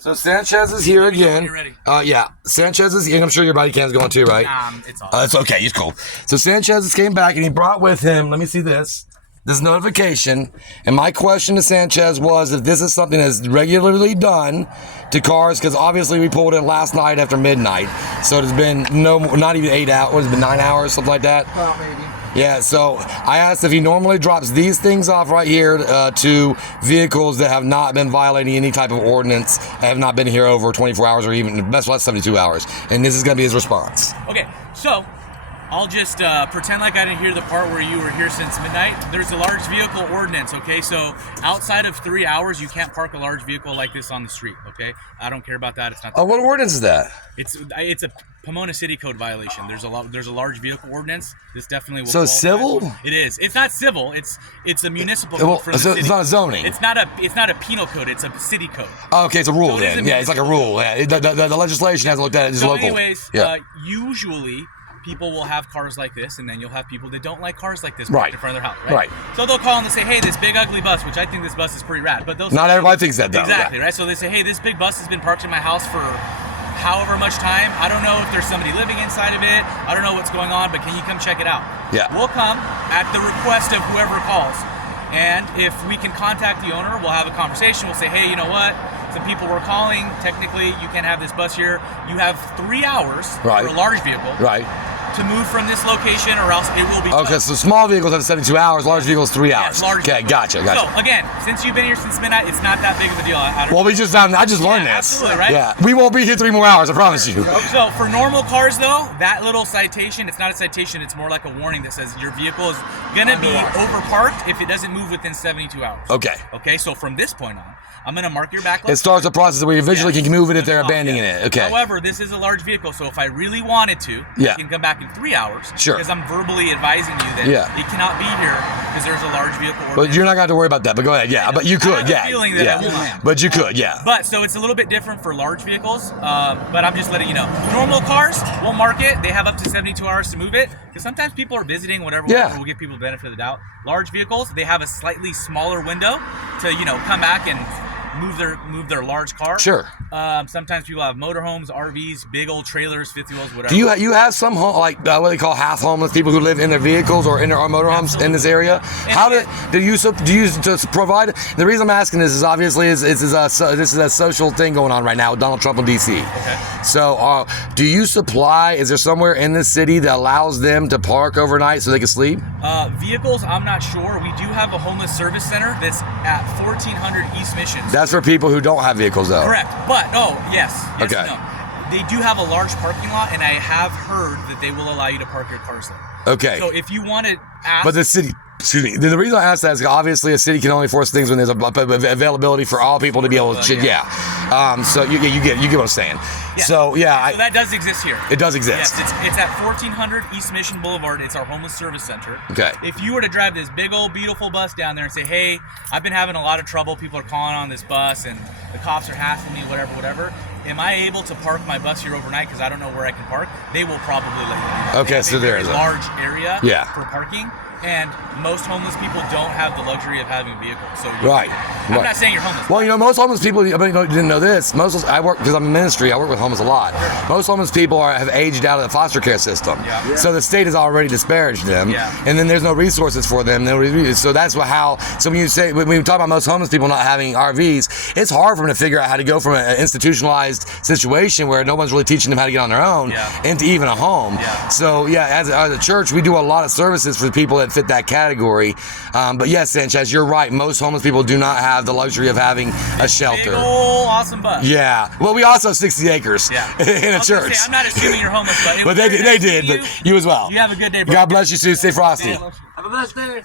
So Sanchez is here again. You're ready. Yeah, Sanchez is here. I'm sure your buddy Cam's going too, right? It's all. It's okay. He's cool. So Sanchez came back and he brought with him. Let me see this notification. And my question to Sanchez was if this is something that's regularly done to cars, because obviously we pulled in last night after midnight. So it's been not even 8 hours. It's been 9 hours, something like that. Well, maybe. Yeah, so I asked if he normally drops these things off right here to vehicles that have not been violating any type of ordinance, have not been here over 24 hours or even best less 72 hours. And this is going to be his response. Okay, so I'll just pretend like I didn't hear the part where you were here since midnight. There's a large vehicle ordinance, okay? So outside of 3 hours, you can't park a large vehicle like this on the street, okay? I don't care about that. It's not. Oh, what ordinance is that? It's a Pomona City Code violation. There's a large vehicle ordinance. This definitely will. So civil? It is. It's not civil. It's a municipal code for the city. It's not a zoning. It's not a penal code. It's a city code. Oh, okay, it's a rule So then. Yeah, it's like a rule. Yeah, the legislation hasn't looked at it. It's local. Anyways, yeah. Usually people will have cars like this, and then you'll have people that don't like cars like this Right. in front of their house, right? So they'll call and they say, hey, this big ugly bus, which I think this bus is pretty rad, but those Not everybody thinks that though. exactly, Yeah. right? So they say, hey, this big bus has been parked in my house for however much time. I don't know if there's somebody living inside of it. I don't know what's going on, but can you come check it out? Yeah. We'll come at the request of whoever calls. And if we can contact the owner, we'll have a conversation. We'll say, hey, you know what? Some people were calling. Technically, you can't have this bus here. You have 3 hours Right. for a large vehicle Right. to move from this location, or else it will be Okay, towed. so small vehicles have 72 hours, large vehicles 3 hours. Yes, large Okay, vehicles. gotcha. So again, since you've been here since midnight, it's not that big of a deal. I don't Well, I just learned Yeah, this. absolutely, right? Yeah, we won't be here 3 more hours, I promise you. So for normal cars though, that little citation, it's not a citation, it's more like a warning that says your vehicle is gonna be overparked if it doesn't move within 72 hours. Okay. Okay, so from this point on, I'm gonna mark your back It starts a process where you eventually Yes. can move it if they're Oh, abandoning yes. it. Okay. However, this is a large vehicle, so if I really wanted to, Yeah. I can come back in 3 hours. Sure. Because I'm verbally advising you that Yeah. it cannot be here because there's a large vehicle ordinance. But you're not going to have to worry about that. But go ahead. Yeah, but you I could. have a Yeah. feeling that yeah. it will not. But you could. Yeah. But so it's a little bit different for large vehicles, but I'm just letting you know. Normal cars, we'll mark it. They have up to 72 hours to move it because sometimes people are visiting, whatever. Yeah. We'll give people the benefit of the doubt. Large vehicles, they have a slightly smaller window to come back and move their large car. Sure. Sometimes people have motorhomes, RVs, big old trailers, fifth wheels, whatever. Do you have some what they call half homeless people who live in their vehicles or in their motorhomes in this area? And How do you to provide? The reason I'm asking this is obviously this is a social thing going on right now with Donald Trump in D.C. Okay. So do you supply? Is there somewhere in this city that allows them to park overnight so they can sleep? Vehicles, I'm not sure. We do have a homeless service center that's at 1400 East Mission. That's for people who don't have vehicles, though. Correct. But, yes. Okay. No. They do have a large parking lot, and I have heard that they will allow you to park your cars there. Okay. So if you want to ask... But the city... Excuse me. The reason I ask that is obviously a city can only force things when there's availability for all people to be able to. So you get what I'm saying. Yeah. So yeah. So that does exist here. It does exist. Yes, it's at 1400 East Mission Boulevard. It's our homeless service center. Okay. If you were to drive this big old beautiful bus down there and say, hey, I've been having a lot of trouble. People are calling on this bus and the cops are hassling me, whatever. Am I able to park my bus here overnight because I don't know where I can park? They will probably let you do that. Okay, so there is a large area for parking. And most homeless people don't have the luxury of having a vehicle. So I'm not saying you're homeless. Well, most homeless people, you didn't know this. I work because I'm in ministry. I work with homeless a lot. Sure. Most homeless people have aged out of the foster care system. Yeah. So the state has already disparaged them. Yeah. And then there's no resources for them. So that's how. So when we talk about most homeless people not having RVs, it's hard for them to figure out how to go from an institutionalized situation where no one's really teaching them how to get on their own into even a home. Yeah. So as a church, we do a lot of services for people that fit that category. But yes, Sanchez, you're right. Most homeless people do not have the luxury of having a shelter. Big old awesome bus. Yeah. Well, we also have 60 acres in a church. I'm not assuming you're homeless, but they did. But you as well. You have a good day, bro. God bless you, Sue. Stay frosty. Have a blessed day.